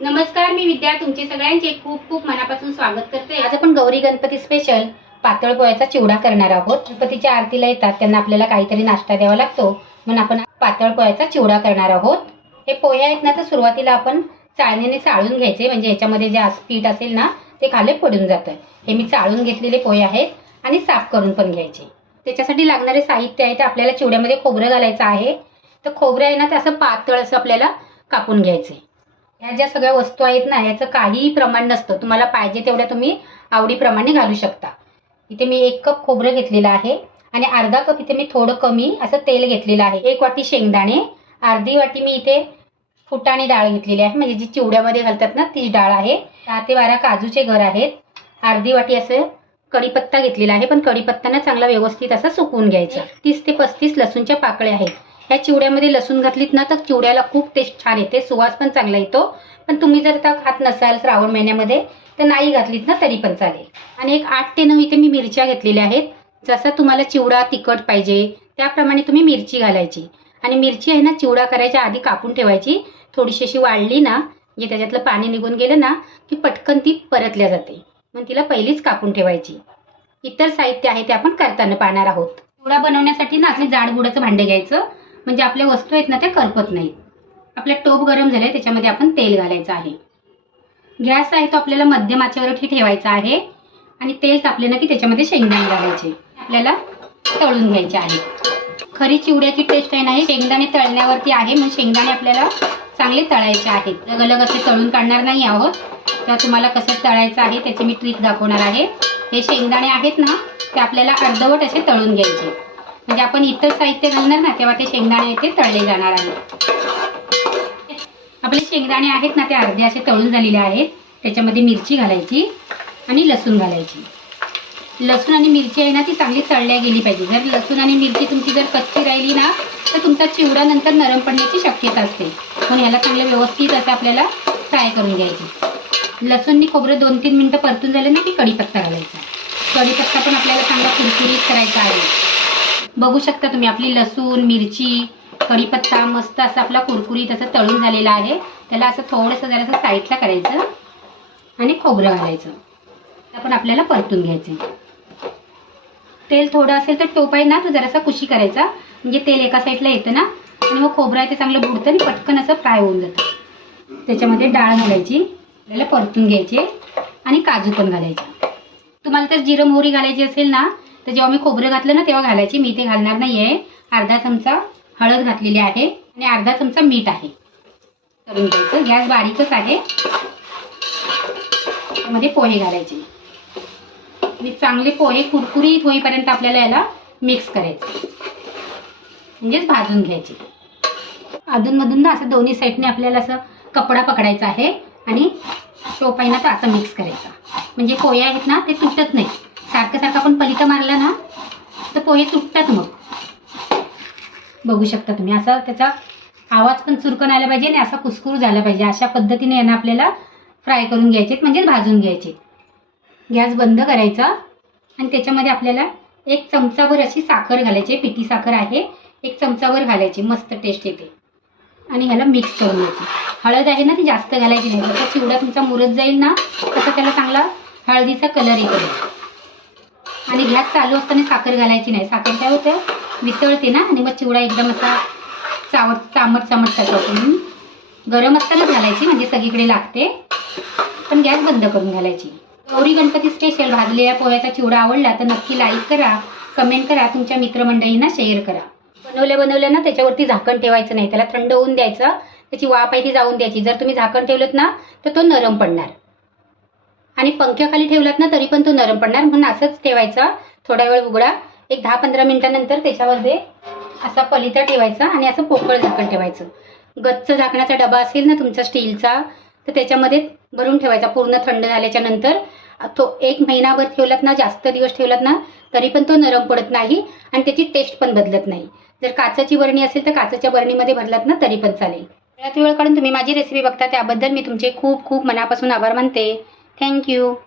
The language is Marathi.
नमस्कार मी विद्या. तुमचे सगळ्यांचे खूप खूप मनापासून स्वागत करते. आज आपण गौरी गणपती स्पेशल पातळ पोह्याचा चिवडा करणार आहोत. गणपतीच्या आरतीला येतात. त्यांना आपल्याला काहीतरी नाश्ता द्यावा लागतो. म्हणून आपण पातळ पोह्याचा चिवडा करणार आहोत. हे पोहे आहेत ना तर सुरुवातीला आपण चाळणीने चाळून घ्यायचे. म्हणजे याच्यामध्ये जे पीठ असेल ना ते खाली पडून जातं. हे मी चाळून घेतलेले पोहे आहेत आणि साफ करून पण घ्यायचे. त्याच्यासाठी लागणारे साहित्य आहे ते आपल्याला चिवड्यामध्ये खोबरं घालायचं आहे. तर खोबरं आहे ना ते असं पातळ असं आपल्याला कापून घ्यायचे ह्या ज्या सगळ्या वस्तू आहेत ना याचं काहीही प्रमाण नसतं. तुम्हाला पाहिजे तेवढ्या तुम्ही आवडीप्रमाणे घालू शकता. इथे मी एक कप खोबरं घेतलेलं आहे आणि अर्धा कप इथे मी थोडं कमी असं तेल घेतलेलं आहे. एक वाटी शेंगदाणे अर्धी वाटी मी इथे फुटाणी डाळ घेतलेली आहे. म्हणजे जी चिवड्यामध्ये घालतात ना ती डाळ आहे. दहा ते बारा काजूचे घर आहेत. अर्धी वाटी असं कढीपत्ता घेतलेला आहे पण कढीपत्ता ना चांगला व्यवस्थित असा सुकवून घ्यायचा. तीस ते पस्तीस लसूणच्या पाकळ्या आहेत. ह्या चिवड्यामध्ये लसूण घातलीत ना तर चिवड्याला खूप टेस्ट छान येते. सुवास पण चांगला येतो. पण तुम्ही जर त्या खात नसाल श्रावण महिन्यामध्ये तर नाही घातलीत ना तरी पण चालेल. आणि एक आठ ते नऊ इथे मी मिरच्या घेतलेल्या आहेत. जसा तुम्हाला चिवडा तिखट पाहिजे त्याप्रमाणे तुम्ही मिरची घालायची. आणि मिरची आहे ना चिवडा करायच्या आधी कापून ठेवायची. थोडीशी अशी वाढली ना म्हणजे त्याच्यातलं पाणी निघून गेलं ना की पटकन ती परतल्या जाते. मग तिला पहिलीच कापून ठेवायची. इतर साहित्य आहे ते आपण करताना पाहणार आहोत. चिवडा बनवण्यासाठी ना आपले जाड बुडाचं भांडे घ्यायचं. म्हणजे आपल्या वस्तू आहेत ना त्या करपत नाहीत. आपल्या टोप गरम झाले त्याच्यामध्ये आपण तेल घालायचं आहे. गॅस आहे तो आपल्याला मध्यम आचेवरती ठेवायचा आहे. आणि तेल तापले ना की त्याच्यामध्ये शेंगदाणे घालायचे. आपल्याला तळून घ्यायचे आहे. खरी चिवड्याची टेस्ट आहे ना हे? शेंगदाणे तळण्यावरती आहे मग शेंगदाणे आपल्याला चांगले तळायचे आहेत. अलग असे तळून काढणार नाही आहोत. तर तुम्हाला कसं तळायचं आहे त्याची मी ट्रिक दाखवणार आहे. हे शेंगदाणे आहेत ना ते आपल्याला अर्धवट असे तळून घ्यायचे. म्हणजे आपण इतर साहित्य घालणार ना तेव्हा ते शेंगदाणे इथे तळले जाणार आहे आपले शेंगदाणे आहेत ना ते अर्धे असे तळून झालेले आहेत. त्याच्यामध्ये मिरची घालायची आणि लसूण घालायची. लसूण आणि मिरची आहे ना ती चांगली तळल्या गेली पाहिजे. जर लसूण आणि मिरची तुमची जर कच्ची राहिली ना तर तुमचा चिवडा नंतर नरम पडण्याची शक्यता असते. म्हणून ह्याला चांगलं व्यवस्थित असं आपल्याला फ्राय करून घ्यायची. लसूणनी खोबरं दोन तीन मिनटं परतून झाले ना की कढीपत्ता घालायचा. कढीपत्ता पण आपल्याला चांगला कुरकुरीत करायचा आहे. बघू शकता तुम्ही आपली लसूण मिरची कढीपत्ता मस्त असं आपला कुरकुरीत असं तळून झालेला आहे. त्याला असं थोडंसं जरासं साईडला करायचं आणि खोबरं घालायचं. आपण पण आपल्याला परतून घ्यायचं तेल थोडं असेल तर टोप आहे ना तो जरासा कुशी करायचा. म्हणजे तेल एका साईडला येतं ना आणि मग खोबरं आहे ते चांगलं बुडतं आणि पटकन असं फ्राय होऊन जातं. त्याच्यामध्ये डाळ घालायची आपल्याला परतून घ्यायचे आणि काजू पण घालायचे. तुम्हाला तर जिरं मोहरी घालायची असेल ना तर जेव्हा मी खोबरं घातलं ना तेव्हा घालायची. मी ते घालणार नाही आहे अर्धा चमचा हळद घातलेली आहे आणि अर्धा चमचा मीठ आहे. करून घ्यायचं. गॅस बारीकच आहे. त्यामध्ये पोहे घालायचे. आणि चांगले पोहे कुरकुरीत होईपर्यंत आपल्याला याला मिक्स करायचं. म्हणजेच भाजून घ्यायचे. अधूनमधून ना असं दोन्ही साईडने आपल्याला असं कपडा पकडायचा आहे आणि टोप तर असं मिक्स करायचा. म्हणजे पोहे आहेत ना ते तुटत नाही सारखं सारखं आपण पलिता मारला ना तर पोहे तुटतात मग. बघू शकता तुम्ही असा त्याचा आवाज पण चुरकन आला पाहिजे आणि असा कुसकुर झाला पाहिजे. अशा पद्धतीने यांना आपल्याला फ्राय करून घ्यायचे म्हणजे भाजून घ्यायचे गॅस बंद करायचा आणि त्याच्यामध्ये आपल्याला एक चमचाभर अशी साखर घालायची पिठी साखर आहे एक चमचाभर घालायची मस्त टेस्ट येते. आणि ह्याला मिक्स करून घ्यायची. हळद आहे ना ती जास्त घालायची नाही जसा चिवडा तुमचा मुरत जाईल ना तसा त्याला चांगला हळदीचा कलर येतो. आणि गॅस चालू असताना साखर घालायची नाही. साखर काय होतं? वितळते ना आणि मग चिवडा एकदम असा चावट चामट चामट त्याचा गरम असतानाच घालायची म्हणजे सगळीकडे लागते. पण गॅस बंद करून घालायची. गौरी गणपती स्पेशल भाजलेल्या पोह्याचा चिवडा आवडला तर नक्की लाईक करा कमेंट करा तुमच्या मित्रमंडळींना शेअर करा. बनवल्या बनवल्या ना त्याच्यावरती झाकण ठेवायचं नाही. त्याला थंड होऊन द्यायचं. त्याची वाफ आहे ती जाऊन द्यायची. जर तुम्ही झाकण ठेवलं ना तर तो नरम पडणार. आणि पंख्याखाली ठेवलात ना तरी पण तो नरम पडणार. म्हणून असंच ठेवायचा. थोडा वेळ उघडा. एक दहा पंधरा मिनिटानंतर त्याच्यामध्ये असा पलिता ठेवायचा आणि असं पोकळ झाकण ठेवायचं. गच्च झाकण्याचा डबा असेल ना तुमचा स्टीलचा तर त्याच्यामध्ये भरून ठेवायचा. पूर्ण थंड झाल्याच्यानंतर तो एक महिनाभर ठेवलात ना जास्त दिवस ठेवलात ना तरी पण तो नरम पडत नाही आणि त्याची टेस्ट पण बदलत नाही. जर काचाची बरणी असेल तर काचाच्या बरणीमध्ये भरलात ना तरी पण चालेल. वेळात वेळ काढून तुम्ही माझी रेसिपी बघता त्याबद्दल मी तुमचे खूप खूप मनापासून आभार मानते. Thank you.